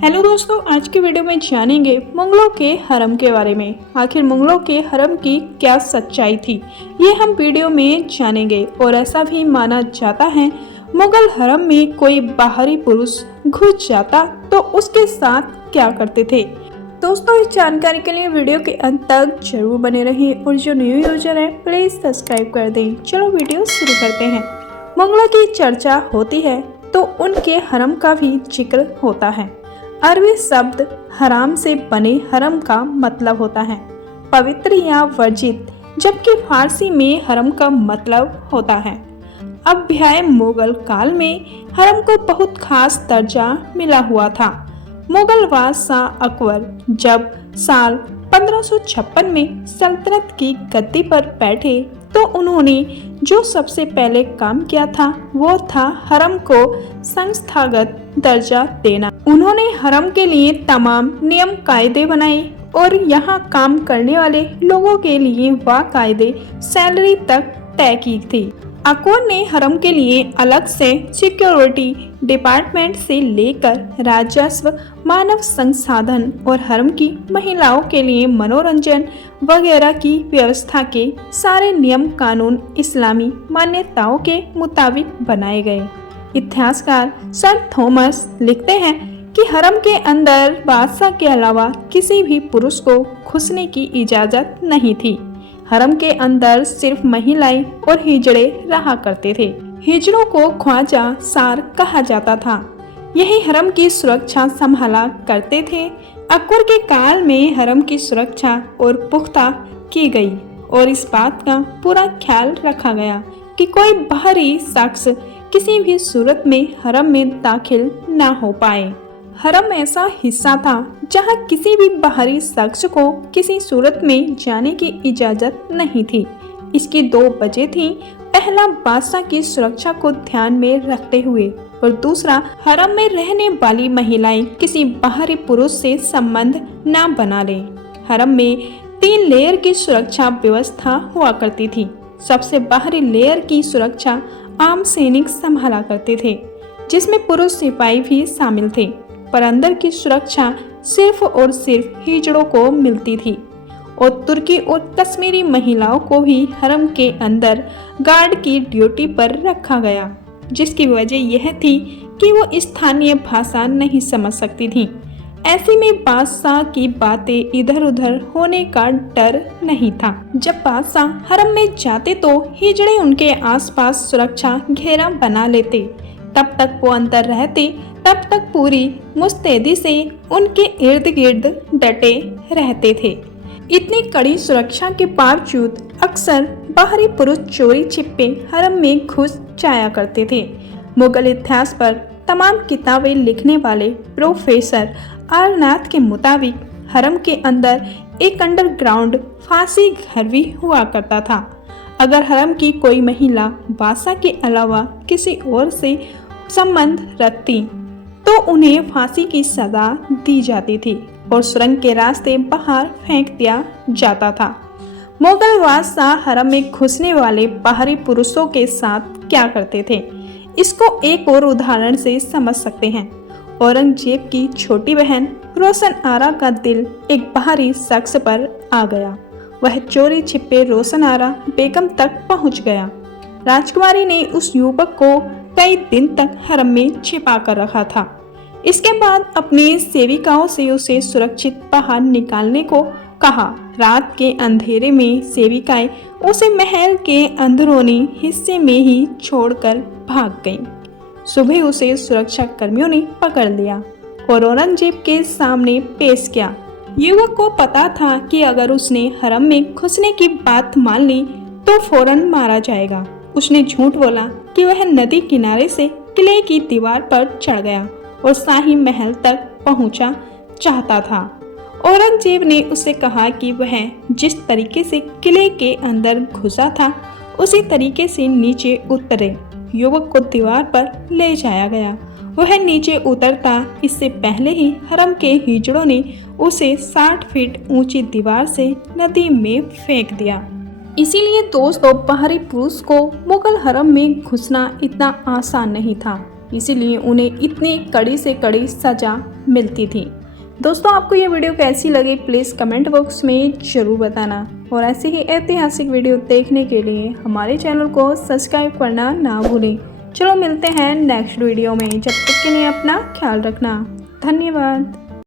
Hello दोस्तों, आज की वीडियो में जानेंगे मुगलों के हरम के बारे में। आखिर मुगलों के हरम की क्या सच्चाई थी, ये हम वीडियो में जानेंगे। और ऐसा भी माना जाता है मुगल हरम में कोई बाहरी पुरुष घुस जाता तो उसके साथ क्या करते थे। दोस्तों, इस जानकारी के लिए वीडियो के अंत तक जरूर बने रहें और जो न्यू यूजर है प्लीज सब्सक्राइब कर दें। चलो वीडियो शुरू करते हैं। मुगलों की चर्चा होती है तो उनके हरम का भी जिक्र होता है। अरबी शब्द हराम से बने हरम का मतलब होता है पवित्र या वर्जित, जबकि फारसी में हरम का मतलब होता है अभ्याय। मुगल काल में हरम को बहुत खास दर्जा मिला हुआ था। मुगल बादशाह अकबर जब साल 1556 में सल्तनत की गद्दी पर बैठे तो उन्होंने जो सबसे पहले काम किया था वो था हरम को संस्थागत दर्जा देना। उन्होंने हरम के लिए तमाम नियम कायदे बनाए और यहाँ काम करने वाले लोगों के लिए बाकायदे सैलरी तक तय की थी। अकबर ने हरम के लिए अलग से सिक्योरिटी डिपार्टमेंट से लेकर राजस्व, मानव संसाधन और हरम की महिलाओं के लिए मनोरंजन वगैरह की व्यवस्था के सारे नियम कानून इस्लामी मान्यताओं के मुताबिक बनाए गए। इतिहासकार सर थॉमस लिखते हैं कि हरम के अंदर बादशाह के अलावा किसी भी पुरुष को घुसने की इजाजत नहीं थी। हरम के अंदर सिर्फ महिलाएं और हिजड़े रहा करते थे। हिजड़ों को ख्वाजा सार कहा जाता था। यही हरम की सुरक्षा संभाला करते थे। अकबर के काल में हरम की सुरक्षा और पुख्ता की गई और इस बात का पूरा ख्याल रखा गया कि कोई बाहरी शख्स किसी भी सूरत में हरम में दाखिल न हो पाए। हरम ऐसा हिस्सा था जहां किसी भी बाहरी शख्स को किसी सूरत में जाने की इजाजत नहीं थी। इसकी दो वजह थी। पहला, बादशाह की सुरक्षा को ध्यान में रखते हुए और दूसरा, हरम में रहने वाली महिलाएं किसी बाहरी पुरुष से संबंध न बना ले। हरम में 3 लेयर की सुरक्षा व्यवस्था हुआ करती थी। सबसे बाहरी लेयर की सुरक्षा आम सैनिक संभाला करते थे, जिसमें पुरुष सिपाही भी शामिल थे, पर अंदर की सुरक्षा सिर्फ और सिर्फ हिजड़ों को मिलती थी। और तुर्की और कश्मीरी महिलाओं को भी हरम के अंदर गार्ड की ड्यूटी पर रखा गया, जिसकी वजह यह थी कि वो स्थानीय भाषा नहीं समझ सकती थी। ऐसे में बादशाह की बातें इधर उधर होने का डर नहीं था। जब बादशाह हरम में जाते तो हिजड़े उनके आसपास सुरक्षा घेरा बना लेते। तब तक वो अंदर रहते, तब तक पूरी मुस्तैदी से उनके इर्द गिर्द डटे रहते थे। इतनी कड़ी सुरक्षा के बावजूद अक्सर बाहरी पुरुष चोरी छिपे हरम में घुस जाया करते थे। मुगल इतिहास पर तमाम किताबें लिखने वाले प्रोफेसर आरनाथ के मुताबिक हरम के अंदर एक अंडरग्राउंड फांसी घर भी हुआ करता था। अगर हरम की कोई महिला बादशाह के अलावा किसी और से संबंध रखती तो उन्हें फांसी की सजा दी जाती थी और सुरंग के रास्ते बाहर फेंक दिया जाता था। मुगल बादशाह हरम में घुसने वाले बाहरी पुरुषों के साथ क्या करते थे, इसको एक और उदाहरण से समझ सकते हैं। औरंगजेब की छोटी बहन रोशन आरा का दिल एक बाहरी शख्स पर आ गया। वह चोरी छिपे रोशन आरा बेगम तक पहुंच गया। राजकुमारी ने उस युवक को कई दिन तक हरम में छिपा कर रखा था। इसके बाद अपनी सेविकाओं से उसे सुरक्षित बाहर निकालने को कहा। रात के अंधेरे में सेविकाएं उसे महल के अंदरूनी हिस्से में ही छोड़कर भाग गईं। सुबह उसे सुरक्षा कर्मियों ने पकड़ लिया और औरंगजेब के सामने पेश किया। युवक को पता था कि अगर उसने हरम में घुसने की बात मान ली तो फौरन मारा जाएगा। उसने झूठ बोला कि वह नदी किनारे से किले की दीवार पर चढ़ गया और शाही महल तक पहुंचा चाहता था। औरंगजेब ने उसे कहा कि वह जिस तरीके से किले के अंदर घुसा था उसी तरीके से नीचे उतरे। युवक को दीवार पर ले जाया गया। वह नीचे उतरता इससे पहले ही हरम के हिजड़ों ने उसे 60 फीट ऊंची दीवार से नदी में फेंक दिया। इसीलिए दोस्तों, बाहरी पुरुष को मुगल हरम में घुसना इतना आसान नहीं था। इसीलिए उन्हें इतनी कड़ी से कड़ी सज़ा मिलती थी। दोस्तों, आपको ये वीडियो कैसी लगी प्लीज़ कमेंट बॉक्स में ज़रूर बताना और ऐसे ही ऐतिहासिक वीडियो देखने के लिए हमारे चैनल को सब्सक्राइब करना ना भूलें। चलो मिलते हैं नेक्स्ट वीडियो में, जब तक के लिए अपना ख्याल रखना। धन्यवाद।